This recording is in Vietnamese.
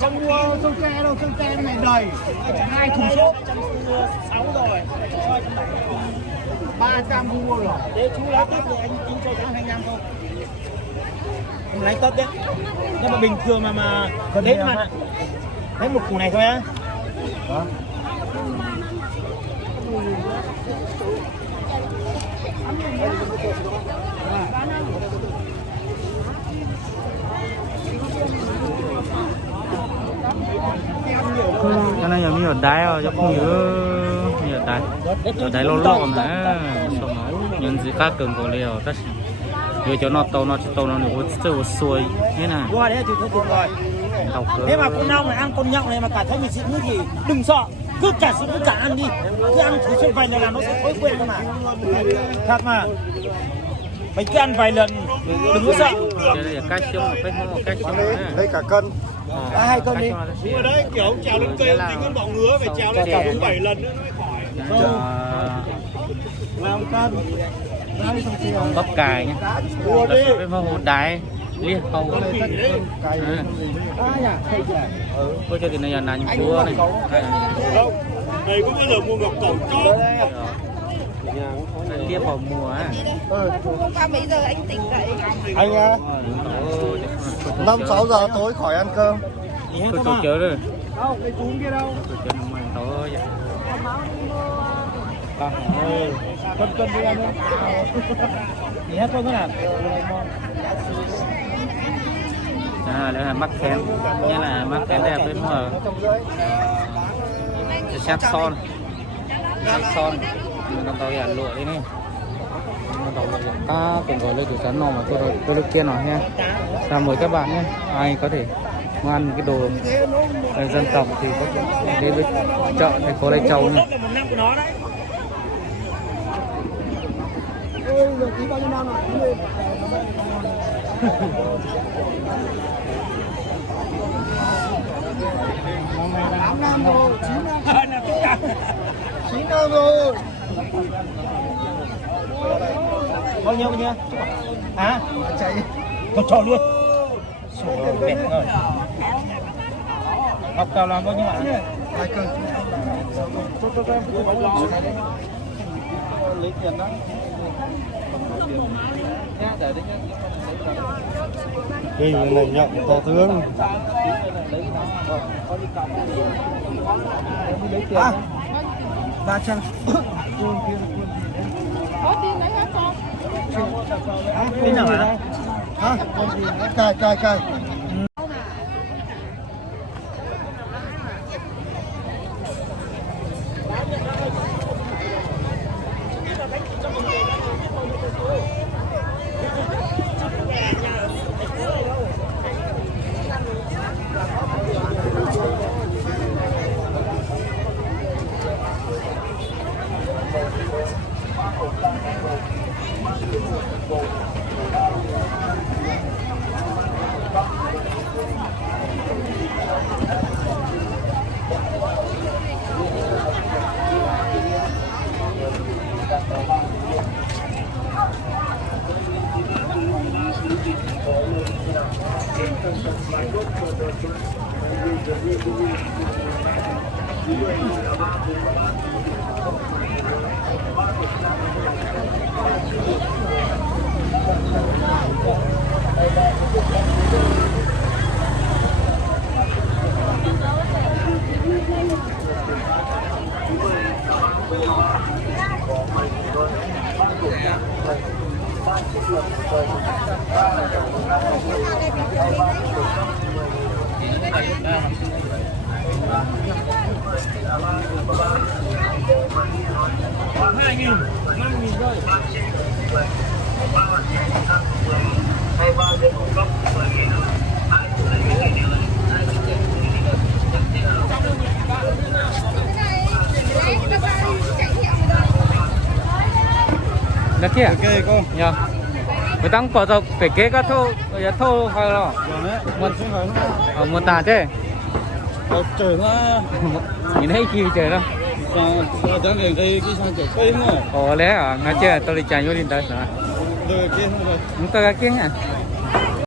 Không mua sâu tre đâu, sâu tre này đầy. 2 thùng xốp. 6 rồi. 300 không mua rồi. Để chú lấy tiếp rồi anh tính cho tháng 25 không? Em lấy tốt đấy. Nhưng mà bình thường mà thế mà lấy một củ này thôi á. Đó. Cái này là nhiều đáy rồi, chứ không nhớ nhiều đáy. Ở đáy lon lon này, xong nó nhân gì các cường của liều, tất giờ cho nó to nó được xuôi thế này. Qua đấy thì tuyệt vời. Thế mà con nong này ăn con nhộng này mà cả thấy mình xịn thì đừng sợ, cứ cả xịn cứ cả ăn đi, cứ ăn thử xem vài lần là nó sẽ thói quen mà. Thật mà. Mày cứ ăn vài lần, đừng có sợ. Đây là cá chung, phải mua cá chung đây cả cân. 2 cân đi. Ở đấy kiểu trèo lên cây tính con bọ ngứa phải trèo lên đúng 7 lần nữa nó mới khỏi. Làm cân. Bắp cải nhá. Phải mua hột đáy liên không. Có cho thì này là nành chúa này. Đâu, đây có bao giờ mua ngọc cổng cho. Tiếp vào mùa á. Hôm qua mấy giờ anh tỉnh dậy? Anh á, 5-6 giờ tối khỏi ăn cơm. Tôi chớ rồi. Đâu, cái cún kia đâu? Tôi chớ nó mang tối vậy. Cân đi ăn đi. Thì hết thôi cái nào. Đây là mắc kén, như là mắc kén đẹp với mờ. Sát son, con tàu giả lụa đi này. Con tàu lụa cùng gọi lên từ sắn nọ mà tôi được kia nói nha. Chào mời các bạn nhé, ai có thể muốn ăn cái đồ dân tộc thì có thể đến với chợ thành phố Lai Châu này. Năm rồi, 9 năm rồi. Bao nhiêu nhá? Hả? Chạy. Tôi cho luôn. Đẹp rồi. Học cao làm bao nhiêu ạ? 2 cân. Lấy tiền đó. Đây này nhộng to tướng. À, 300. Có tiền lấy hết không? Cái nào hả? Hả? Cài. Đó kia. Ok con. Nhờ. Người ta bỏ ra phải kế các thô hay là một tà chứ. Trời nó Nhìn thấy chi trời đâu. chẳng để đây cái sang chở cây mà. Ồ lẽ à, ngay chưa tôi đi chạy vô đi tới. Rồi kia rồi. Chúng ta ra kia hả?